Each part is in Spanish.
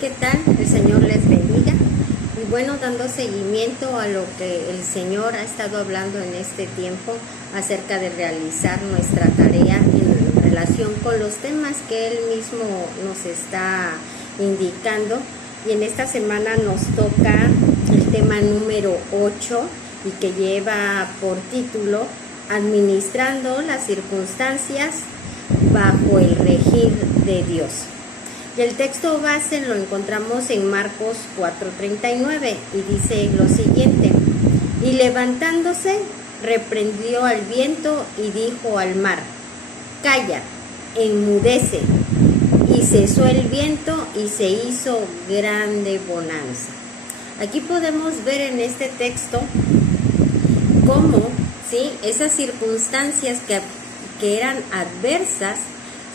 ¿Qué tal? El Señor les bendiga. Y bueno, dando seguimiento a lo que el Señor ha estado hablando en este tiempo acerca de realizar nuestra tarea en relación con los temas que Él mismo nos está indicando. Y en esta semana nos toca el tema número 8 y que lleva por título Administrando las circunstancias bajo el regir de Dios. Y el texto base lo encontramos en Marcos 4:39 y dice lo siguiente: y levantándose, reprendió al viento y dijo al mar: calla, enmudece. Y cesó el viento y se hizo grande bonanza. Aquí podemos ver en este texto cómo, ¿sí?, esas circunstancias que eran adversas,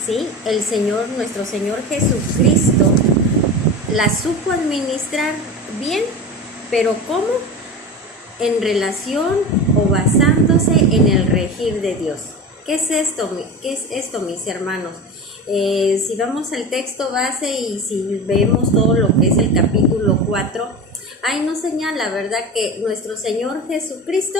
¿sí?, el Señor, nuestro Señor Jesucristo, las supo administrar bien, pero ¿cómo? En relación o basándose en el regir de Dios. ¿Qué es esto? ¿Qué es esto, mis hermanos? Si vamos al texto base y si vemos todo lo que es el capítulo 4, ahí nos señala, ¿verdad?, que nuestro Señor Jesucristo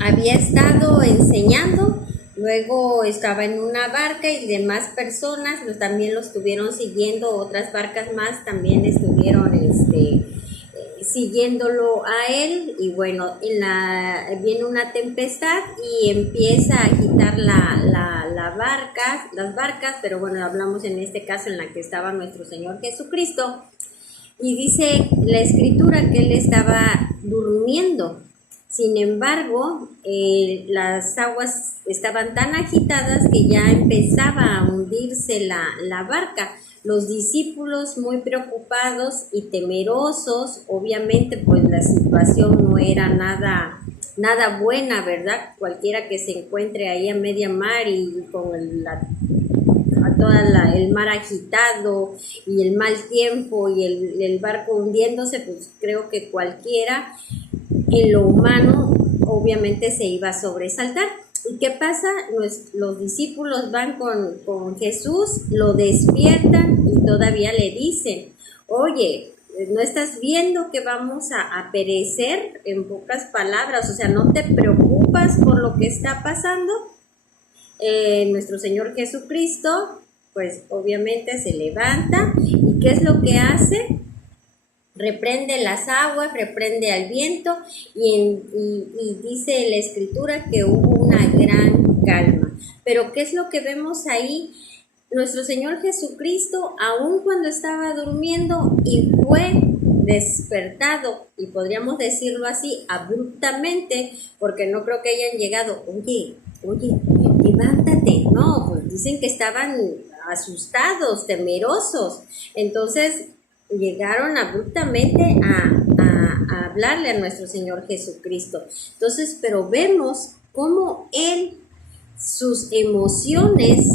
había estado enseñando. Luego estaba en una barca y demás personas también lo estuvieron siguiendo, otras barcas más también estuvieron siguiéndolo a él. Y bueno, viene una tempestad y empieza a agitar las barcas, pero bueno, hablamos en este caso en la que estaba nuestro Señor Jesucristo. Y dice la Escritura que él estaba durmiendo. Sin embargo, las aguas estaban tan agitadas que ya empezaba a hundirse la barca. Los discípulos muy preocupados y temerosos, obviamente pues la situación no era nada buena, ¿verdad? Cualquiera que se encuentre ahí a media mar y con el mar agitado y el mal tiempo y el barco hundiéndose, pues creo que cualquiera en lo humano obviamente se iba a sobresaltar. ¿Y qué pasa? Los discípulos van con Jesús, lo despiertan y todavía le dicen: oye, ¿no estás viendo que vamos a perecer? En pocas palabras, o sea, ¿no te preocupas por lo que está pasando? Nuestro Señor Jesucristo, pues obviamente se levanta, ¿y qué es lo que hace? Reprende las aguas, reprende al viento y dice la Escritura que hubo una gran calma. Pero ¿qué es lo que vemos ahí? Nuestro Señor Jesucristo, aun cuando estaba durmiendo y fue despertado, y podríamos decirlo así, abruptamente, porque no creo que hayan llegado: oye, levántate. No, pues dicen que estaban asustados, temerosos. Entonces llegaron abruptamente a hablarle a nuestro Señor Jesucristo. Entonces, pero vemos cómo él, sus emociones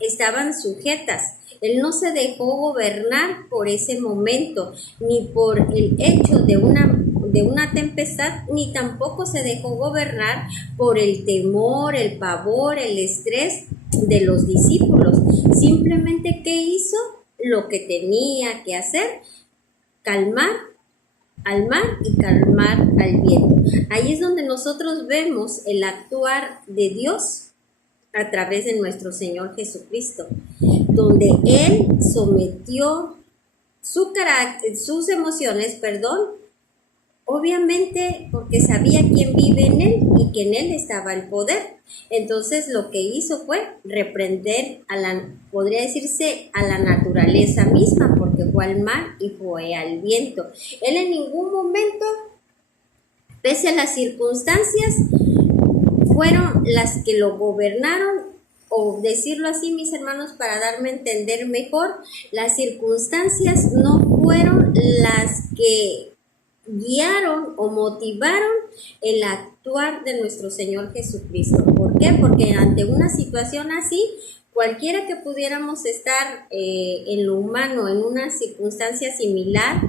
estaban sujetas. Él no se dejó gobernar por ese momento, ni por el hecho de una tempestad, ni tampoco se dejó gobernar por el temor, el pavor, el estrés de los discípulos. Simplemente, ¿qué hizo? Lo que tenía que hacer: calmar al mar y calmar al viento. Ahí es donde nosotros vemos el actuar de Dios a través de nuestro Señor Jesucristo, donde Él sometió sus emociones, obviamente porque sabía quién vive en Él y que en Él estaba el poder. Entonces lo que hizo fue reprender podría decirse, a la naturaleza misma, porque fue al mar y fue al viento. Él en ningún momento, pese a las circunstancias, fueron las que lo gobernaron, o decirlo así, mis hermanos, para darme a entender mejor, las circunstancias no fueron las que guiaron o motivaron el actuar de nuestro Señor Jesucristo. ¿Por qué? Porque ante una situación así, cualquiera que pudiéramos estar en lo humano, en una circunstancia similar,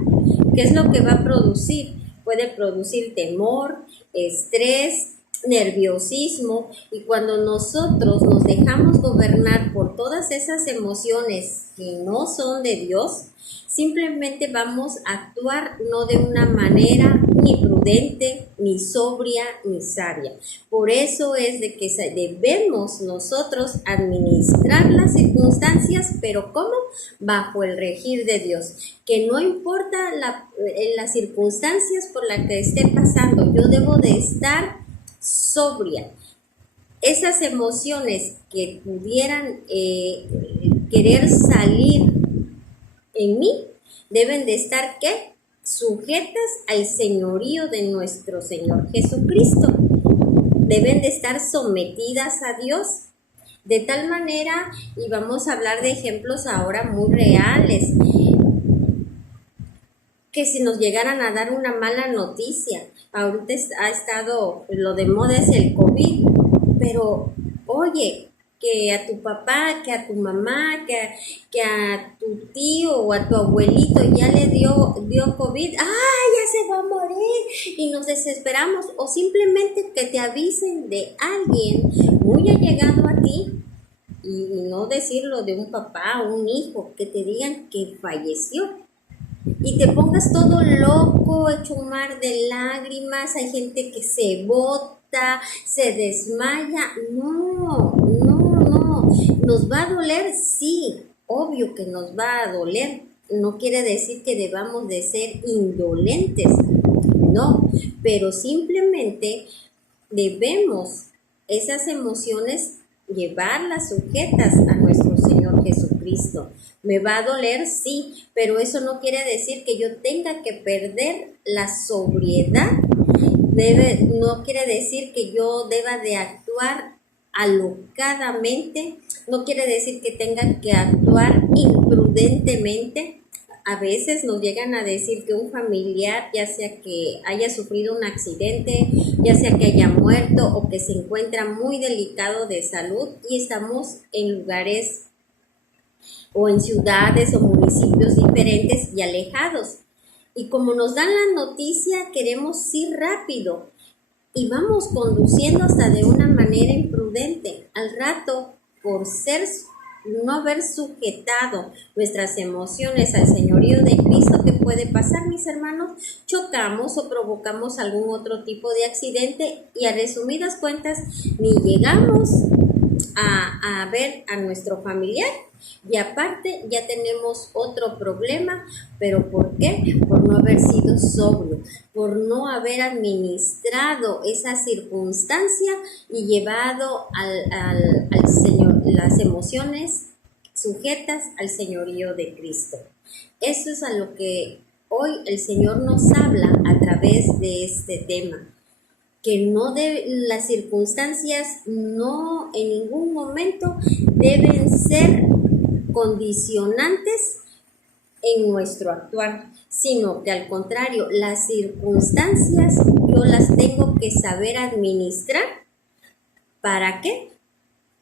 ¿qué es lo que va a producir? Puede producir temor, estrés, nerviosismo, y cuando nosotros nos dejamos gobernar por todas esas emociones que no son de Dios, simplemente vamos a actuar no de una manera ni prudente, ni sobria, ni sabia. Por eso es de que debemos nosotros administrar las circunstancias, pero ¿cómo? Bajo el regir de Dios. Que no importa las circunstancias por las que esté pasando, yo debo de estar sobria. Esas emociones que pudieran querer salir en mí deben de estar ¿qué? Sujetas al señorío de nuestro Señor Jesucristo. Deben de estar sometidas a Dios. De tal manera, y vamos a hablar de ejemplos ahora muy reales, que si nos llegaran a dar una mala noticia, ahorita ha estado, lo de moda es el COVID, pero oye, que a tu papá, que a tu mamá, que a tu tío o a tu abuelito ya le dio COVID, ¡ah, ya se va a morir! Y nos desesperamos, o simplemente que te avisen de alguien muy allegado a ti, y no decirlo de un papá o un hijo, que te digan que falleció. Y te pongas todo loco, hecho un mar de lágrimas, hay gente que se bota, se desmaya. No, nos va a doler, sí, obvio que nos va a doler. No quiere decir que debamos de ser indolentes, no, pero simplemente debemos esas emociones llevarlas sujetas a nuestro Señor Jesucristo. Me va a doler, sí, pero eso no quiere decir que yo tenga que perder la sobriedad. No quiere decir que yo deba de actuar alocadamente, no quiere decir que tenga que actuar imprudentemente. A veces nos llegan a decir que un familiar, ya sea que haya sufrido un accidente, ya sea que haya muerto o que se encuentra muy delicado de salud, y estamos en lugares o en ciudades o municipios diferentes y alejados. Y como nos dan la noticia, queremos ir rápido y vamos conduciendo hasta de una manera imprudente. Al rato, por no haber sujetado nuestras emociones al señorío de Cristo, ¿qué puede pasar, mis hermanos? Chocamos o provocamos algún otro tipo de accidente, y a resumidas cuentas ni llegamos a ver a nuestro familiar, y aparte ya tenemos otro problema. ¿Pero por qué? Por no haber sido sobrio, por no haber administrado esa circunstancia y llevado al Señor las emociones sujetas al señorío de Cristo. Eso es a lo que hoy el Señor nos habla a través de este tema, que las circunstancias no en ningún momento deben ser condicionantes en nuestro actuar, sino que al contrario, las circunstancias yo las tengo que saber administrar. ¿Para qué?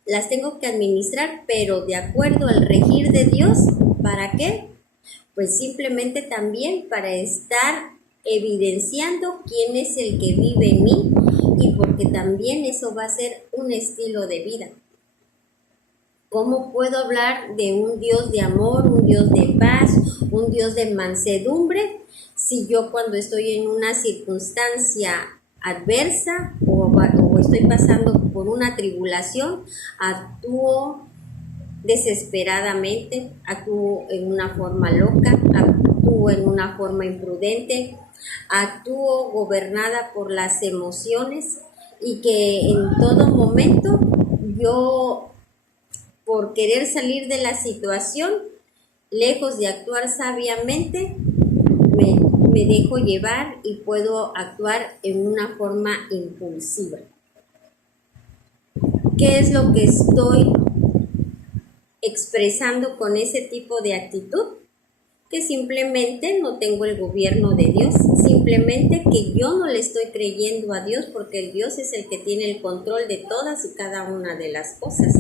Las tengo que administrar, pero de acuerdo al regir de Dios. ¿Para qué? Pues simplemente también para estar evidenciando quién es el que vive en mí, y porque también eso va a ser un estilo de vida. ¿Cómo puedo hablar de un Dios de amor, un Dios de paz, un Dios de mansedumbre, si yo cuando estoy en una circunstancia adversa o estoy pasando por una tribulación, actúo desesperadamente, actúo en una forma loca, actúo en una forma imprudente, actúo gobernada por las emociones, y que en todo momento yo, por querer salir de la situación, lejos de actuar sabiamente, me dejo llevar y puedo actuar en una forma impulsiva. ¿Qué es lo que estoy expresando con ese tipo de actitud? que simplemente no tengo el gobierno de Dios, simplemente que yo no le estoy creyendo a Dios porque el Dios es el que tiene el control de todas y cada una de las cosas.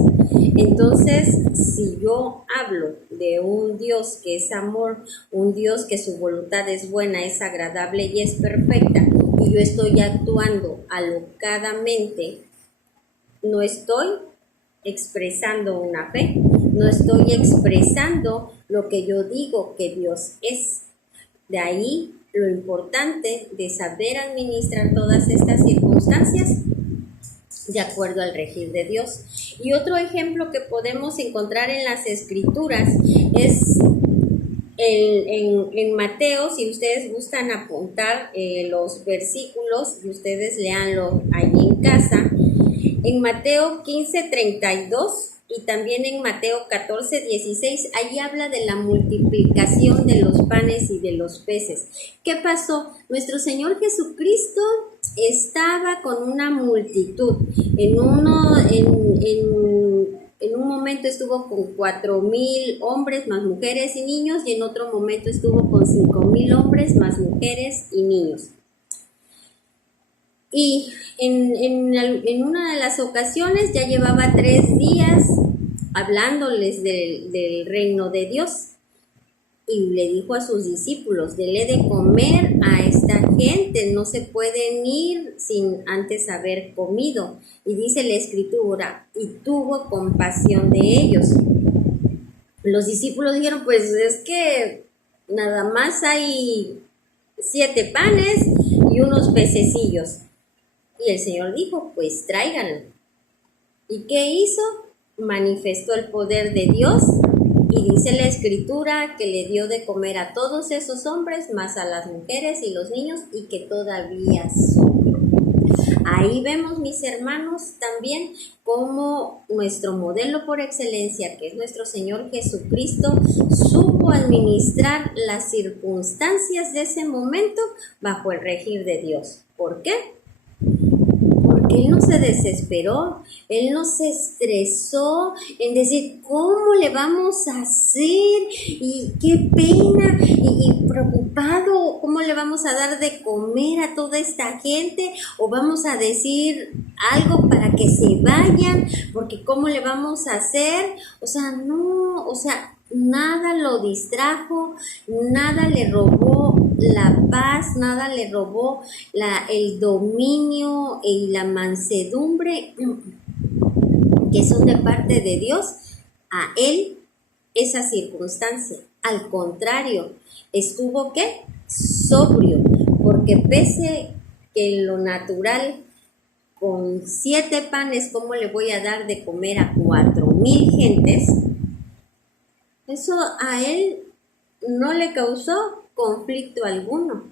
Entonces, si yo hablo de un Dios que es amor, un Dios que su voluntad es buena, es agradable y es perfecta, y yo estoy actuando alocadamente, no estoy expresando una fe, no estoy expresando lo que yo digo que Dios es. De ahí lo importante de saber administrar todas estas circunstancias de acuerdo al regir de Dios. Y otro ejemplo que podemos encontrar en las Escrituras es en Mateo. Si ustedes gustan apuntar los versículos y ustedes leanlo ahí en casa, en Mateo 15:32 y también en Mateo 14:16, ahí habla de la multiplicación de los panes y de los peces. ¿Qué pasó? Nuestro Señor Jesucristo estaba con una multitud. En un momento estuvo con 4,000 hombres más mujeres y niños, y en otro momento estuvo con 5,000 hombres más mujeres y niños. Y en una de las ocasiones ya llevaba 3 días hablándoles del reino de Dios, y le dijo a sus discípulos: denle de comer a esta gente, no se pueden ir sin antes haber comido. Y dice la Escritura: y tuvo compasión de ellos. Los discípulos dijeron: pues es que nada más hay 7 panes y unos pececillos. Y el Señor dijo: pues tráiganlo. ¿Y qué hizo? Manifestó el poder de Dios, y dice la Escritura que le dio de comer a todos esos hombres, más a las mujeres y los niños, y que todavía sobró. Ahí vemos, mis hermanos, también cómo nuestro modelo por excelencia, que es nuestro Señor Jesucristo, supo administrar las circunstancias de ese momento bajo el regir de Dios. ¿Por qué? Porque Él no se desesperó, Él no se estresó en decir: ¿cómo le vamos a hacer? Y qué pena, y preocupado, ¿cómo le vamos a dar de comer a toda esta gente? O vamos a decir algo para que se vayan, porque ¿cómo le vamos a hacer? O sea, no, o sea, nada lo distrajo, nada le robó la paz, nada le robó el dominio y la mansedumbre que son de parte de Dios a él esa circunstancia. Al contrario, estuvo ¿qué? Sobrio, porque pese que en lo natural, con 7 panes, ¿cómo le voy a dar de comer a 4,000 gentes? Eso a él no le causó conflicto alguno.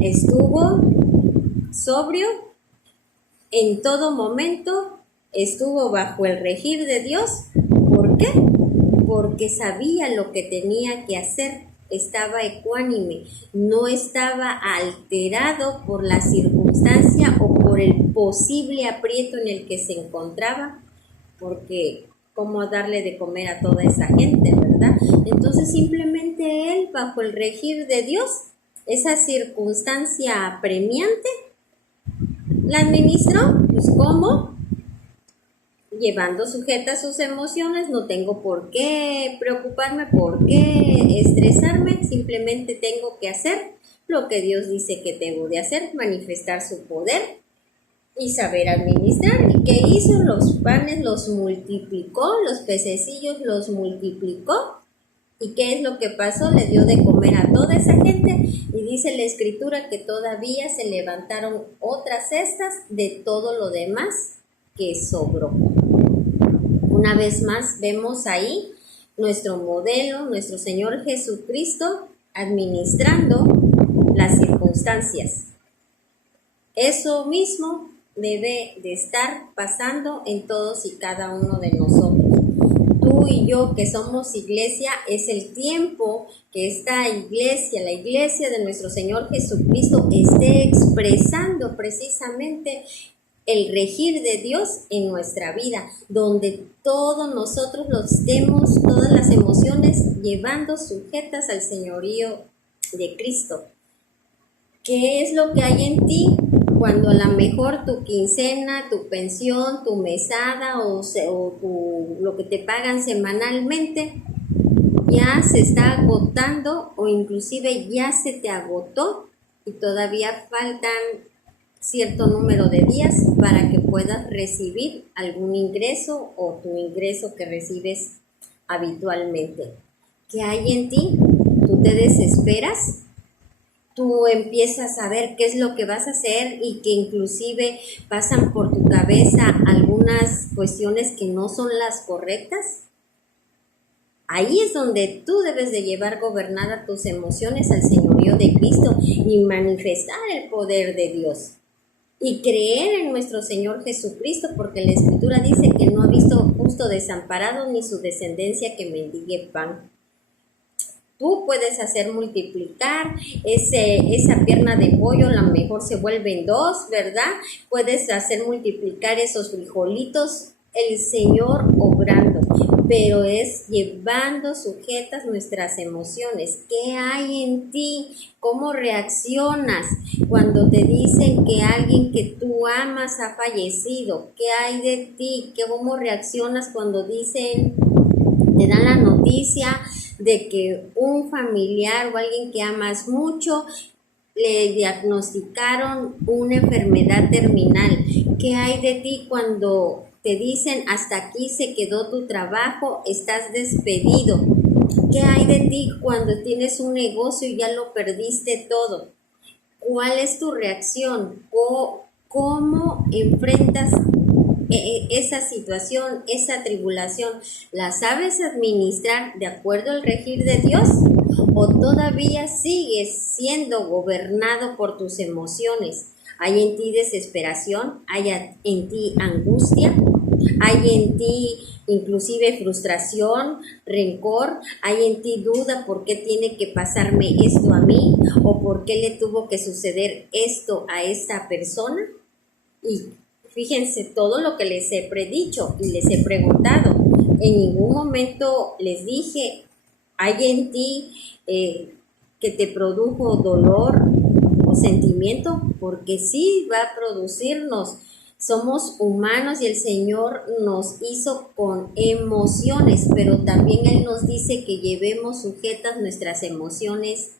Estuvo sobrio en todo momento, estuvo bajo el regir de Dios. ¿Por qué? Porque sabía lo que tenía que hacer, estaba ecuánime, no estaba alterado por la circunstancia o por el posible aprieto en el que se encontraba, porque cómo darle de comer a toda esa gente, ¿verdad? Entonces simplemente él, bajo el regir de Dios, esa circunstancia apremiante, la administró. Pues ¿cómo? Llevando sujetas sus emociones. No tengo por qué preocuparme, por qué estresarme, simplemente tengo que hacer lo que Dios dice que debo de hacer, manifestar su poder y saber administrar. ¿Y qué hizo? Los panes los multiplicó, los pececillos los multiplicó. ¿Y qué es lo que pasó? Le dio de comer a toda esa gente, y dice la Escritura que todavía se levantaron otras cestas de todo lo demás que sobró. Una vez más vemos ahí nuestro modelo, nuestro Señor Jesucristo, administrando las circunstancias. Eso mismo debe de estar pasando en todos y cada uno de nosotros. Tú y yo, que somos iglesia, es el tiempo que esta iglesia, la iglesia de nuestro Señor Jesucristo, esté expresando precisamente el regir de Dios en nuestra vida, donde todos nosotros los demos, todas las emociones, llevando sujetas al señorío de Cristo. ¿Qué es lo que hay en ti cuando a lo mejor tu quincena, tu pensión, tu mesada lo que te pagan semanalmente ya se está agotando o inclusive ya se te agotó y todavía faltan cierto número de días para que puedas recibir algún ingreso o tu ingreso que recibes habitualmente? ¿Qué hay en ti? ¿Tú te desesperas? Tú empiezas a ver qué es lo que vas a hacer y que inclusive pasan por tu cabeza algunas cuestiones que no son las correctas. Ahí es donde tú debes de llevar gobernada tus emociones al señorío de Cristo y manifestar el poder de Dios. Y creer en nuestro Señor Jesucristo, porque la Escritura dice que no ha visto justo desamparado ni su descendencia que mendigue pan. Tú puedes hacer multiplicar esa pierna de pollo, a lo mejor se vuelven dos, ¿verdad? Puedes hacer multiplicar esos frijolitos, el Señor obrando, pero es llevando sujetas nuestras emociones. ¿Qué hay en ti? ¿Cómo reaccionas cuando te dicen que alguien que tú amas ha fallecido? ¿Qué hay de ti? ¿Cómo reaccionas cuando te dan la noticia de que un familiar o alguien que amas mucho le diagnosticaron una enfermedad terminal? ¿Qué hay de ti cuando te dicen hasta aquí se quedó tu trabajo, estás despedido? ¿Qué hay de ti cuando tienes un negocio y ya lo perdiste todo? ¿Cuál es tu reacción? ¿Cómo enfrentas esa situación, esa tribulación? ¿La sabes administrar de acuerdo al regir de Dios? ¿O todavía sigues siendo gobernado por tus emociones? ¿Hay en ti desesperación? ¿Hay en ti angustia? ¿Hay en ti inclusive frustración, rencor? ¿Hay en ti duda por qué tiene que pasarme esto a mí? ¿O por qué le tuvo que suceder esto a esta persona? Y fíjense todo lo que les he predicho y les he preguntado. En ningún momento les dije, ¿hay en ti que te produjo dolor o sentimiento? Porque sí va a producirnos. Somos humanos y el Señor nos hizo con emociones, pero también Él nos dice que llevemos sujetas nuestras emociones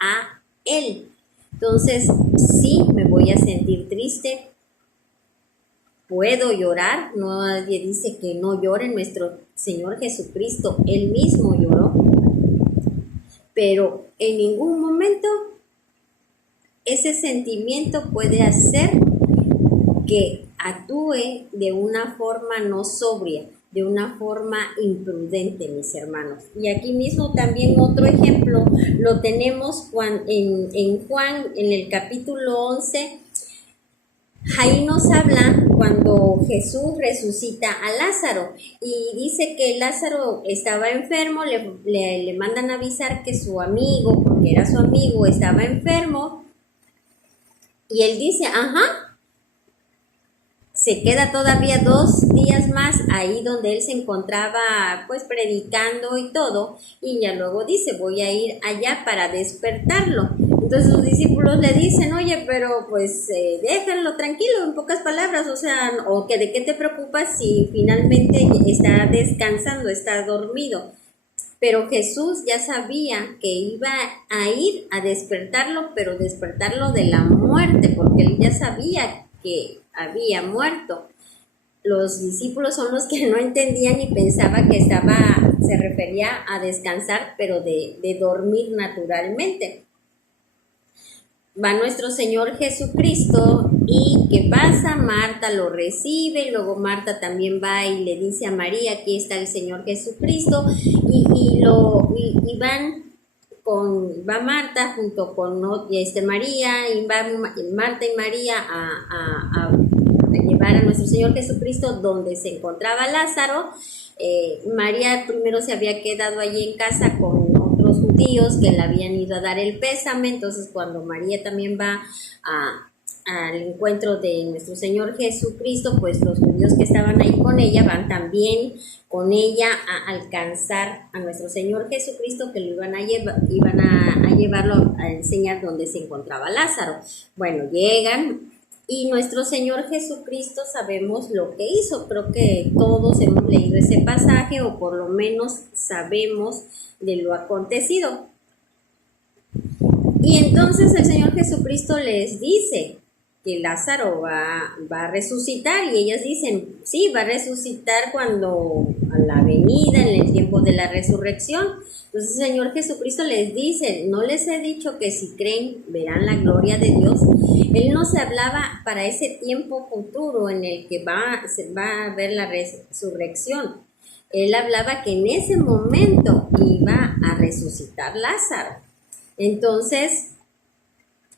a Él. Entonces, sí, me voy a sentir triste. Puedo llorar, nadie dice que no llore. Nuestro Señor Jesucristo, Él mismo lloró, pero en ningún momento ese sentimiento puede hacer que actúe de una forma no sobria, de una forma imprudente, mis hermanos. Y aquí mismo también otro ejemplo lo tenemos en Juan, en el capítulo 11. Ahí nos habla cuando Jesús resucita a Lázaro y dice que Lázaro estaba enfermo, le mandan a avisar que su amigo, porque era su amigo, estaba enfermo y él dice, se queda todavía 2 días más ahí donde él se encontraba pues predicando y todo, y ya luego dice, voy a ir allá para despertarlo. Entonces sus discípulos le dicen, oye, pero pues déjalo tranquilo, en pocas palabras, o sea, o que de qué te preocupas si finalmente está descansando, está dormido. Pero Jesús ya sabía que iba a ir a despertarlo, pero despertarlo de la muerte, porque él ya sabía que había muerto. Los discípulos son los que no entendían y pensaban que se refería a descansar, pero de dormir naturalmente. Va nuestro Señor Jesucristo y ¿qué pasa? Marta lo recibe, luego Marta también va y le dice a María, aquí está el Señor Jesucristo, y va Marta junto con María, y va Marta y María a llevar a nuestro Señor Jesucristo donde se encontraba Lázaro. María primero se había quedado allí en casa con otros judíos que le habían ido a dar el pésame. Entonces cuando María también va al encuentro de nuestro Señor Jesucristo, pues los judíos que estaban ahí con ella van también con ella a alcanzar a nuestro Señor Jesucristo, que lo iban a llevarlo a enseñar dónde se encontraba Lázaro. Bueno, llegan y nuestro Señor Jesucristo sabemos lo que hizo. Creo que todos hemos leído ese pasaje o por lo menos sabemos de lo acontecido. Y entonces el Señor Jesucristo les dice que Lázaro va a resucitar, y ellas dicen, sí, va a resucitar cuando a la venida, en el tiempo de la resurrección. Entonces el Señor Jesucristo les dice, ¿no les he dicho que si creen verán la gloria de Dios? Él no se hablaba para ese tiempo futuro en el que se va a ver la resurrección. Él hablaba que en ese momento iba a resucitar Lázaro. Entonces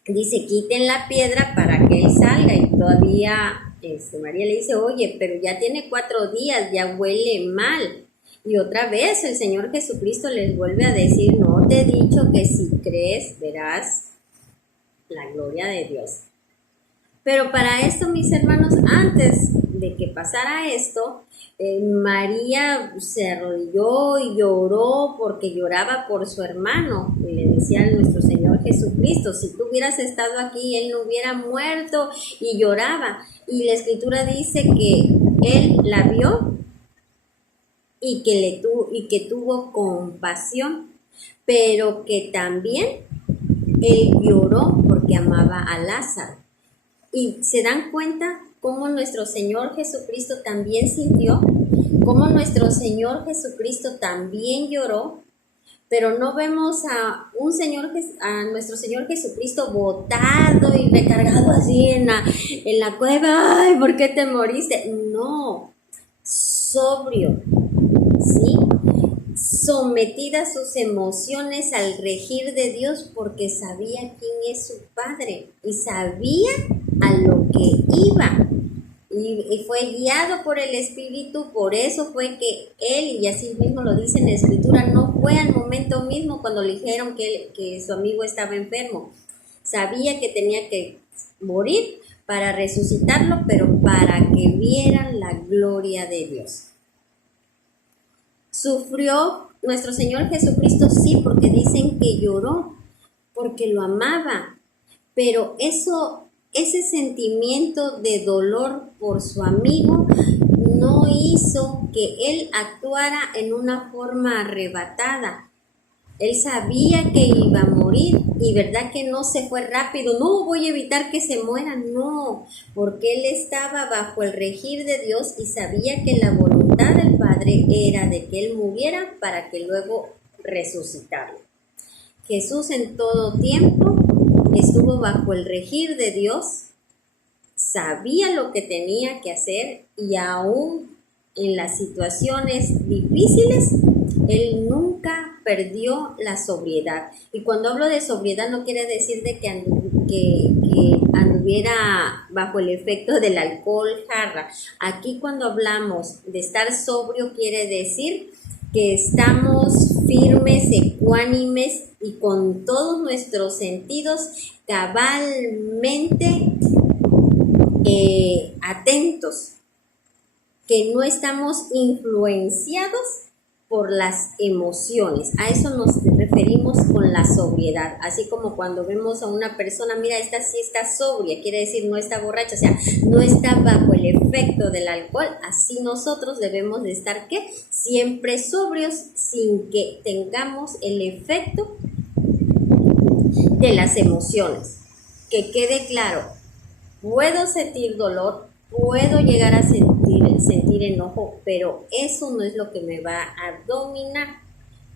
dice, quiten la piedra para que él salga, y todavía María le dice, oye, pero ya tiene 4 días, ya huele mal. Y otra vez el Señor Jesucristo les vuelve a decir, no te he dicho que si crees verás la gloria de Dios. Pero para esto, mis hermanos, antes de que pasara esto, María se arrodilló y lloró porque lloraba por su hermano. Y le decía a nuestro Señor Jesucristo, si tú hubieras estado aquí, él no hubiera muerto, y lloraba. Y la Escritura dice que él la vio y que tuvo compasión, pero que también él lloró porque amaba a Lázaro. Y se dan cuenta cómo nuestro Señor Jesucristo también sintió, cómo nuestro Señor Jesucristo también lloró, pero no vemos a nuestro Señor Jesucristo botado y recargado así en la cueva. ¡Ay, por qué te moriste! No, sobrio, ¿sí? Sometida sus emociones al regir de Dios, porque sabía quién es su Padre y sabía a lo que iba, y fue guiado por el Espíritu. Por eso fue que él, y así mismo lo dice en la Escritura, no fue al momento mismo cuando le dijeron que su amigo estaba enfermo. Sabía que tenía que morir para resucitarlo, pero para que vieran la gloria de Dios. Sufrió nuestro Señor Jesucristo, sí, porque dicen que lloró, porque lo amaba, pero ese sentimiento de dolor por su amigo no hizo que él actuara en una forma arrebatada. Él sabía que iba a morir, y verdad que no se fue rápido, no voy a evitar que se muera, no, porque él estaba bajo el regir de Dios y sabía que la voluntad del Padre era de que él muriera para que luego resucitarlo. Jesús en todo tiempo estuvo bajo el regir de Dios, sabía lo que tenía que hacer, y aún en las situaciones difíciles, él nunca perdió la sobriedad. Y cuando hablo de sobriedad no quiere decir de que anduviera bajo el efecto del alcohol, jarra. Aquí cuando hablamos de estar sobrio quiere decir que estamos firmes, ecuánimes y con todos nuestros sentidos cabalmente atentos, que no estamos influenciados por las emociones. A eso nos referimos con la sobriedad. Así como cuando vemos a una persona, mira, esta sí está sobria, quiere decir no está borracha, o sea, no está bajo el efecto del alcohol. Así nosotros debemos de estar, ¿qué? Siempre sobrios, sin que tengamos el efecto de las emociones. Que quede claro, puedo sentir dolor, puedo llegar a sentir enojo, pero eso no es lo que me va a dominar,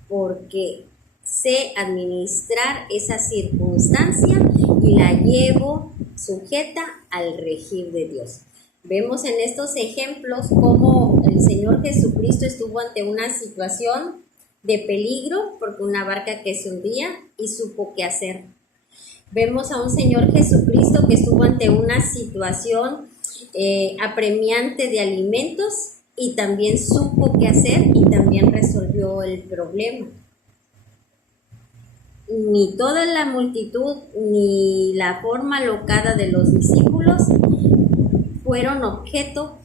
porque sé administrar esa circunstancia y la llevo sujeta al regir de Dios. Vemos en estos ejemplos cómo el Señor Jesucristo estuvo ante una situación de peligro porque una barca que se hundía y supo qué hacer. Vemos a un Señor Jesucristo que estuvo ante una situación apremiante de alimentos y también supo qué hacer y también resolvió el problema. ni toda la multitud, ni la forma alocada de los discípulos fueron objeto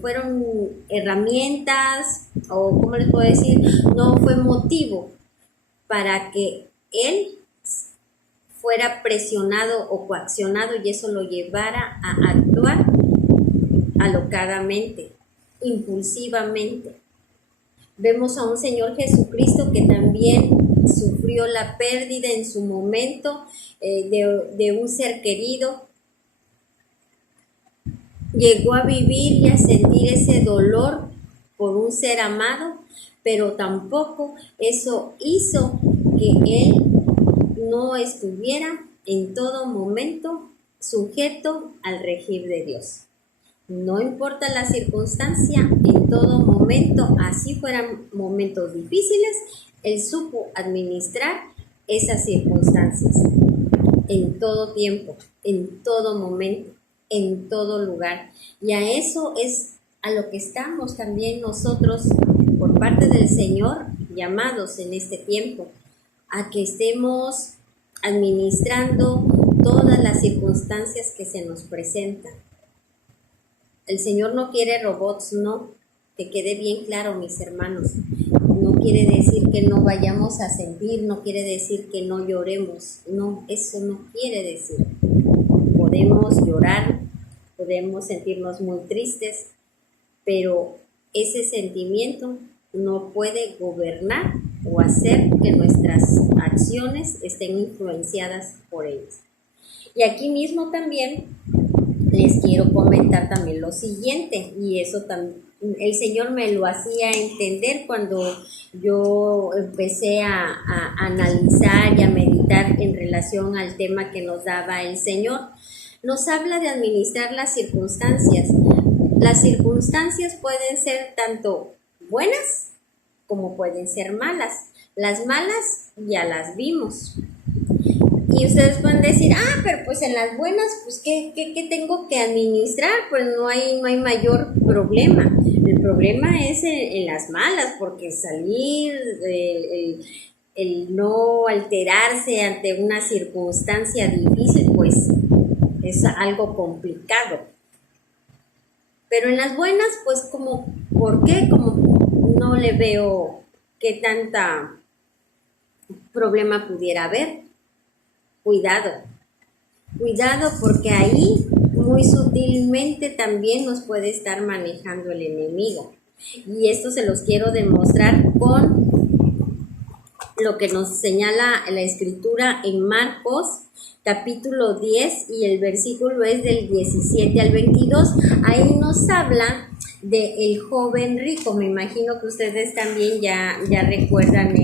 fueron herramientas, o cómo les puedo decir, no fue motivo para que él fuera presionado o coaccionado y eso lo llevara a actuar alocadamente, impulsivamente. Vemos a un Señor Jesucristo que también sufrió la pérdida en su momento de un ser querido. Llegó a vivir y a sentir ese dolor por un ser amado, pero tampoco eso hizo que él no estuviera en todo momento sujeto al regir de Dios. No importa la circunstancia, en todo momento, así fueran momentos difíciles, él supo administrar esas circunstancias en todo tiempo, en todo momento, en todo lugar. Y a eso es a lo que estamos también nosotros por parte del Señor llamados en este tiempo, a que estemos administrando todas las circunstancias que se nos presentan. El Señor no quiere robots, no, que quede bien claro, mis hermanos. No quiere decir que no vayamos a sentir, no quiere decir que no lloremos, no, eso no quiere decir. Podemos llorar, podemos sentirnos muy tristes, pero ese sentimiento no puede gobernar o hacer que nuestras acciones estén influenciadas por ellos. Y aquí mismo también les quiero comentar también lo siguiente, y eso también el Señor me lo hacía entender cuando yo empecé a analizar y a meditar en relación al tema que nos daba el Señor. Nos habla de administrar las circunstancias. Las circunstancias pueden ser tanto buenas como pueden ser malas. Las malas ya las vimos. Y ustedes pueden decir, pero pues en las buenas, pues ¿qué tengo que administrar? Pues no hay mayor problema. El problema es en las malas, porque salir, el no alterarse ante una circunstancia difícil, pues es algo complicado. Pero en las buenas, pues como, ¿por qué? Como no le veo qué tanta problema pudiera haber. Cuidado porque ahí muy sutilmente también nos puede estar manejando el enemigo. Y esto se los quiero demostrar con lo que nos señala la escritura en Marcos capítulo 10 y el versículo es del 17 al 22. Ahí nos habla del joven rico. Me imagino que ustedes también ya recuerdan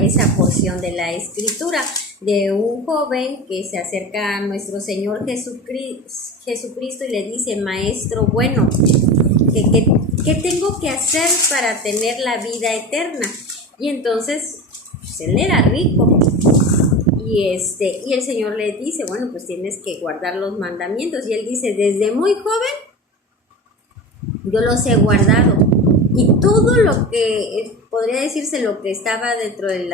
esa porción de la escritura, de un joven que se acerca a nuestro Señor Jesucristo y le dice, Maestro bueno, ¿qué tengo que hacer para tener la vida eterna? Y entonces, pues él era rico. Y el Señor le dice, bueno, pues tienes que guardar los mandamientos. Y él dice, desde muy joven, yo los he guardado. Y todo lo que, podría decirse lo que estaba dentro de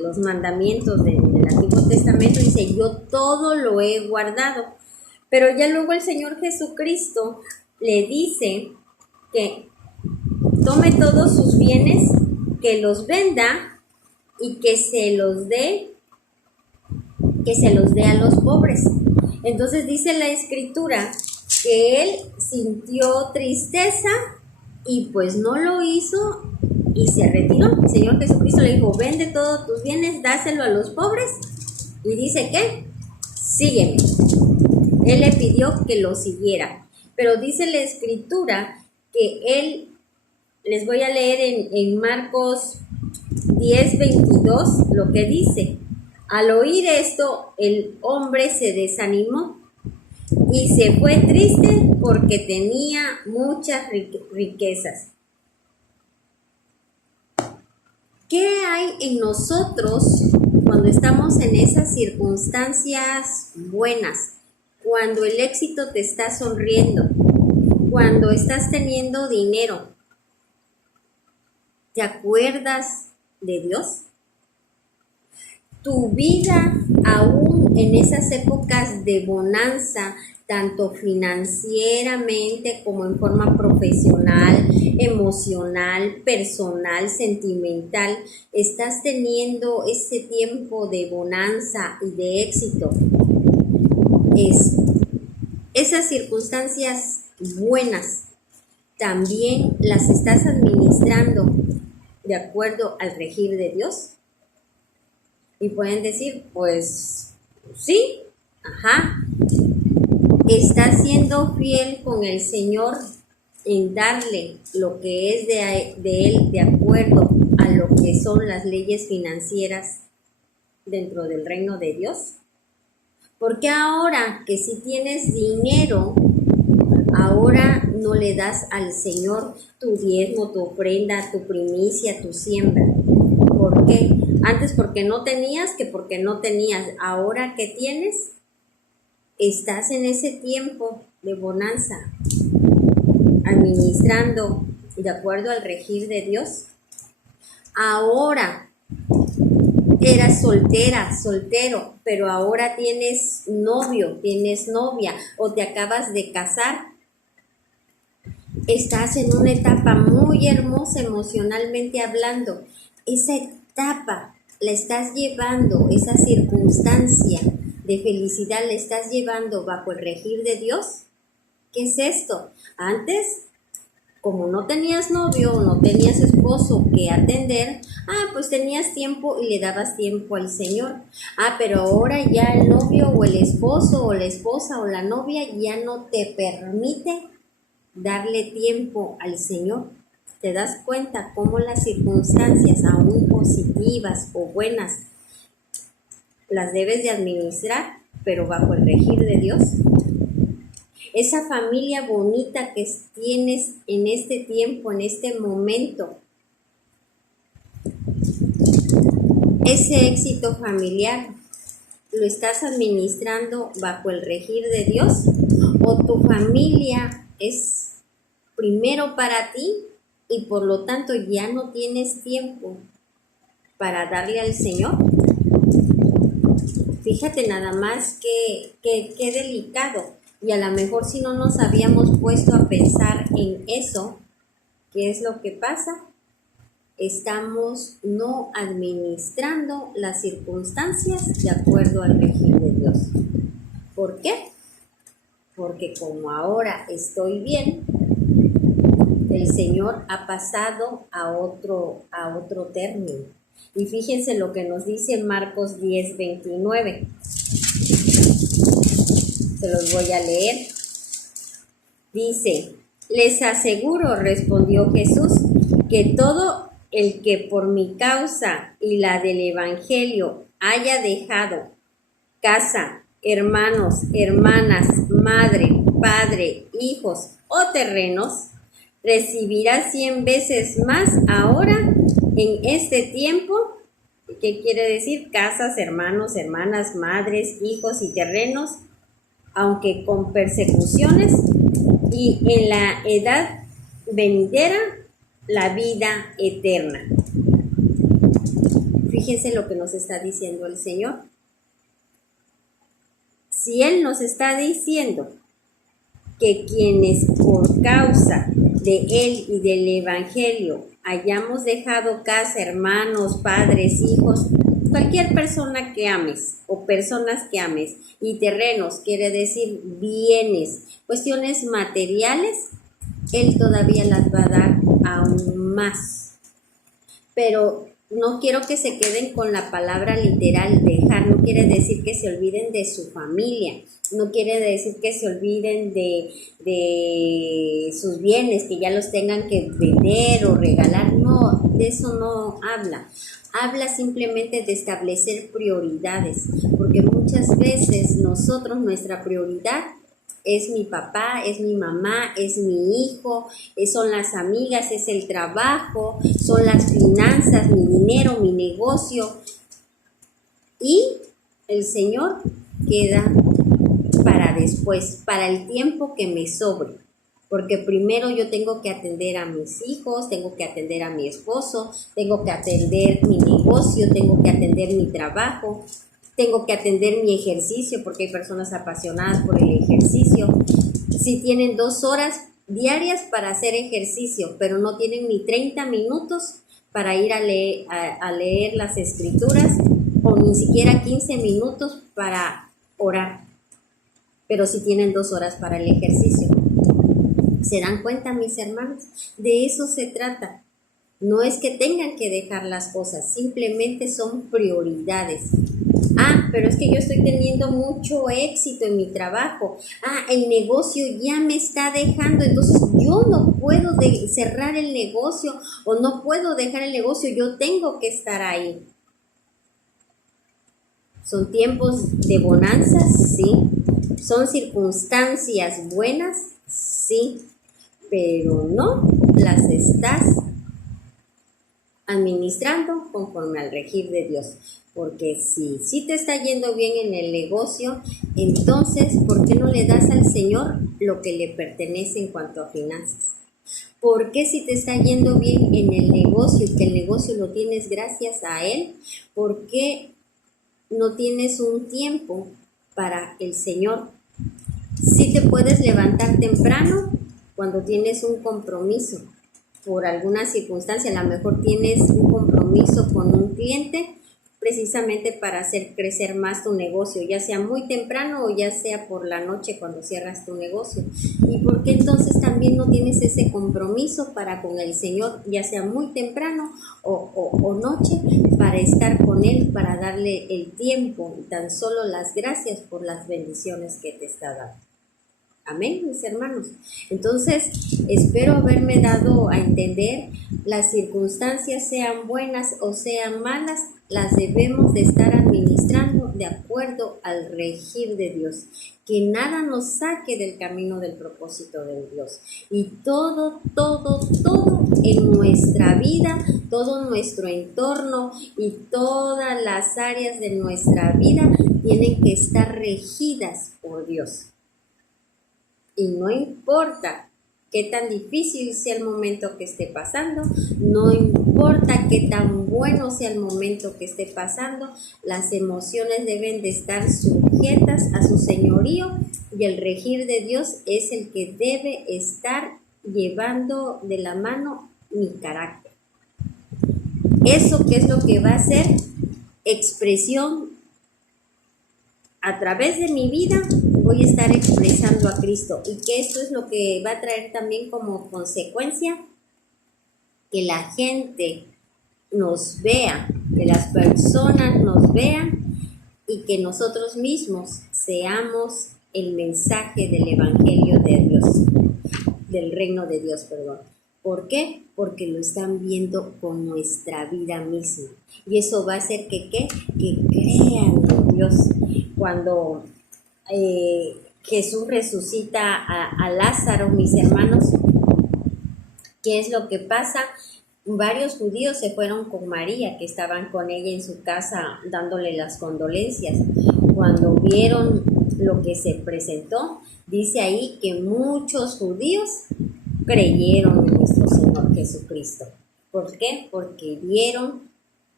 los mandamientos del Antiguo Testamento, dice, yo todo lo he guardado. Pero ya luego el Señor Jesucristo le dice que tome todos sus bienes, que los venda y que se los dé a los pobres. Entonces dice la escritura que él sintió tristeza y pues no lo hizo y se retiró. El Señor Jesucristo le dijo, vende todos tus bienes, dáselo a los pobres. Y dice que, sígueme. Él le pidió que lo siguiera. Pero dice la escritura que él, les voy a leer en Marcos 10:22 lo que dice. Al oír esto, el hombre se desanimó y se fue triste porque tenía muchas riquezas. ¿Qué hay en nosotros cuando estamos en esas circunstancias buenas? Cuando el éxito te está sonriendo, cuando estás teniendo dinero, ¿te acuerdas de Dios? tu vida aún en esas épocas de bonanza, tanto financieramente como en forma profesional, emocional, personal, sentimental, estás teniendo ese tiempo de bonanza y de éxito. Esas circunstancias buenas también las estás administrando de acuerdo al regir de Dios. Y pueden decir, pues sí, ajá, estás siendo fiel con el Señor en darle lo que es de Él de acuerdo a lo que son las leyes financieras dentro del reino de Dios. Porque ahora que si tienes dinero, ahora no le das al Señor tu diezmo, tu ofrenda, tu primicia, tu siembra. ¿Por qué? Antes porque no tenías, que porque no tenías. Ahora que tienes, estás en ese tiempo de bonanza, administrando de acuerdo al regir de Dios. Ahora eras soltera, soltero, pero ahora tienes novio, tienes novia o te acabas de casar. Estás en una etapa muy hermosa emocionalmente hablando. Esa etapa la estás llevando, esa circunstancia de felicidad la estás llevando bajo el regir de Dios. ¿Qué es esto? Antes, como no tenías novio, no tenías esposo que atender, pues tenías tiempo y le dabas tiempo al Señor. Pero ahora ya el novio o el esposo o la esposa o la novia ya no te permite darle tiempo al Señor. ¿Te das cuenta cómo las circunstancias, aún positivas o buenas, las debes de administrar, pero bajo el regir de Dios? Esa familia bonita que tienes en este tiempo, en este momento, ese éxito familiar, ¿lo estás administrando bajo el regir de Dios? ¿O tu familia es primero para ti y por lo tanto ya no tienes tiempo para darle al Señor? Fíjate nada más qué delicado. Y a lo mejor si no nos habíamos puesto a pensar en eso, ¿qué es lo que pasa? Estamos no administrando las circunstancias de acuerdo al regir de Dios. ¿Por qué? Porque como ahora estoy bien, el Señor ha pasado a otro término. Y fíjense lo que nos dice Marcos 10:29. Se los voy a leer. Dice, les aseguro, respondió Jesús, que todo el que por mi causa y la del Evangelio haya dejado casa, hermanos, hermanas, madre, padre, hijos o terrenos, recibirá 100 veces más ahora en este tiempo. ¿Qué quiere decir? Casas, hermanos, hermanas, madres, hijos y terrenos, aunque con persecuciones, y en la edad venidera, la vida eterna. Fíjense lo que nos está diciendo el Señor. Si Él nos está diciendo que quienes por causa de Él y del Evangelio hayamos dejado casa, hermanos, padres, hijos, cualquier persona que ames o personas que ames, y terrenos, quiere decir bienes, cuestiones materiales, Él todavía las va a dar aún más. Pero no quiero que se queden con la palabra literal, dejar, no quiere decir que se olviden de su familia, no quiere decir que se olviden de sus bienes, que ya los tengan que vender o regalar, no, de eso no habla. Habla simplemente de establecer prioridades, porque muchas veces nosotros, nuestra prioridad es mi papá, es mi mamá, es mi hijo, son las amigas, es el trabajo, son las finanzas, mi dinero, mi negocio. Y el Señor queda para después, para el tiempo que me sobre. porque primero yo tengo que atender a mis hijos, tengo que atender a mi esposo, tengo que atender mi negocio, tengo que atender mi trabajo, tengo que atender mi ejercicio, porque hay personas apasionadas por el ejercicio. Si tienen 2 horas diarias para hacer ejercicio, pero no tienen ni 30 minutos para ir a leer las escrituras, o ni siquiera 15 minutos para orar, pero si tienen 2 horas para el ejercicio. ¿Se dan cuenta, mis hermanos? De eso se trata. No es que tengan que dejar las cosas, simplemente son prioridades. Pero es que yo estoy teniendo mucho éxito en mi trabajo. El negocio ya me está dejando, entonces yo no puedo cerrar el negocio o no puedo dejar el negocio, yo tengo que estar ahí. ¿Son tiempos de bonanzas? Sí. ¿Son circunstancias buenas? Sí. Pero no las estás administrando conforme al regir de Dios. Porque si te está yendo bien en el negocio, entonces, ¿por qué no le das al Señor lo que le pertenece en cuanto a finanzas? ¿Por qué si te está yendo bien en el negocio y que el negocio lo tienes gracias a Él, por qué no tienes un tiempo para el Señor? Si te puedes levantar temprano cuando tienes un compromiso por alguna circunstancia, a lo mejor tienes un compromiso con un cliente precisamente para hacer crecer más tu negocio, ya sea muy temprano o ya sea por la noche cuando cierras tu negocio. ¿Y por qué entonces también no tienes ese compromiso para con el Señor, ya sea muy temprano o noche, para estar con Él, para darle el tiempo y tan solo las gracias por las bendiciones que te está dando? Amén, mis hermanos. Entonces, espero haberme dado a entender, las circunstancias sean buenas o sean malas, las debemos de estar administrando de acuerdo al regir de Dios. Que nada nos saque del camino del propósito de Dios. Y todo en nuestra vida, todo nuestro entorno y todas las áreas de nuestra vida tienen que estar regidas por Dios. Y no importa qué tan difícil sea el momento que esté pasando, no importa qué tan bueno sea el momento que esté pasando, las emociones deben de estar sujetas a su señorío y el regir de Dios es el que debe estar llevando de la mano mi carácter. ¿Eso qué es lo que va a ser? Expresión. A través de mi vida voy a estar expresando a Cristo, y que esto es lo que va a traer también como consecuencia que la gente nos vea, que las personas nos vean y que nosotros mismos seamos el mensaje del Evangelio de Dios, del reino de Dios, perdón. ¿Por qué? Porque lo están viendo con nuestra vida misma. Y eso va a hacer que crean en Dios. Cuando Jesús resucita a Lázaro, mis hermanos, ¿qué es lo que pasa? Varios judíos se fueron con María, que estaban con ella en su casa dándole las condolencias. Cuando vieron lo que se presentó, dice ahí que muchos judíos creyeron en nuestro Señor Jesucristo. ¿Por qué? Porque vieron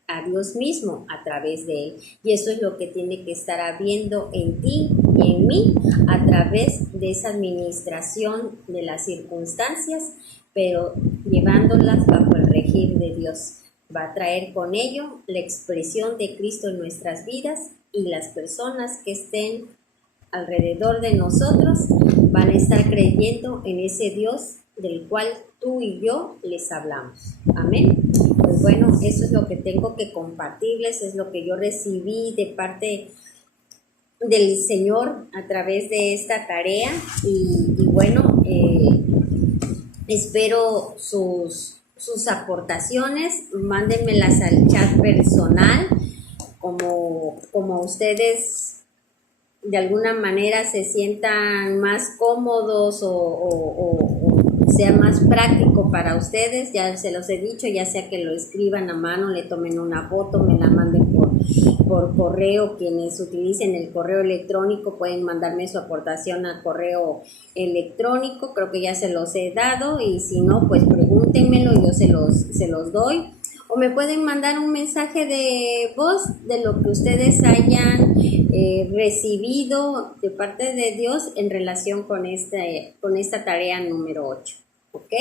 a Dios mismo a través de Él. Y eso es lo que tiene que estar habiendo en ti y en mí a través de esa administración de las circunstancias, pero llevándolas bajo el regir de Dios. Va a traer con ello la expresión de Cristo en nuestras vidas, y las personas que estén alrededor de nosotros van a estar creyendo en ese Dios del cual tú y yo les hablamos. Amén. Pues bueno, eso es lo que tengo que compartirles, es lo que yo recibí de parte del Señor a través de esta tarea, y bueno, espero sus aportaciones, mándenmelas al chat personal, como ustedes de alguna manera se sientan más cómodos o sea más práctico para ustedes. Ya se los he dicho, ya sea que lo escriban a mano, le tomen una foto, me la manden por por correo. Quienes utilicen el correo electrónico pueden mandarme su aportación al correo electrónico, creo que ya se los he dado, y si no, pues pregúntenmelo y yo se los doy. O me pueden mandar un mensaje de voz de lo que ustedes hayan recibido de parte de Dios en relación con esta tarea número 8. ¿Ok?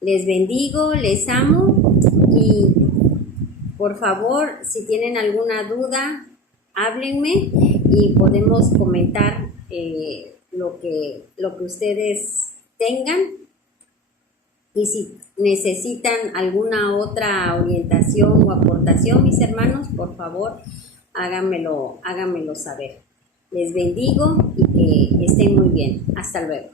Les bendigo, les amo, y por favor, si tienen alguna duda, háblenme y podemos comentar lo que ustedes tengan. Y si necesitan alguna otra orientación o aportación, mis hermanos, por favor, háganmelo saber. Les bendigo y que estén muy bien. Hasta luego.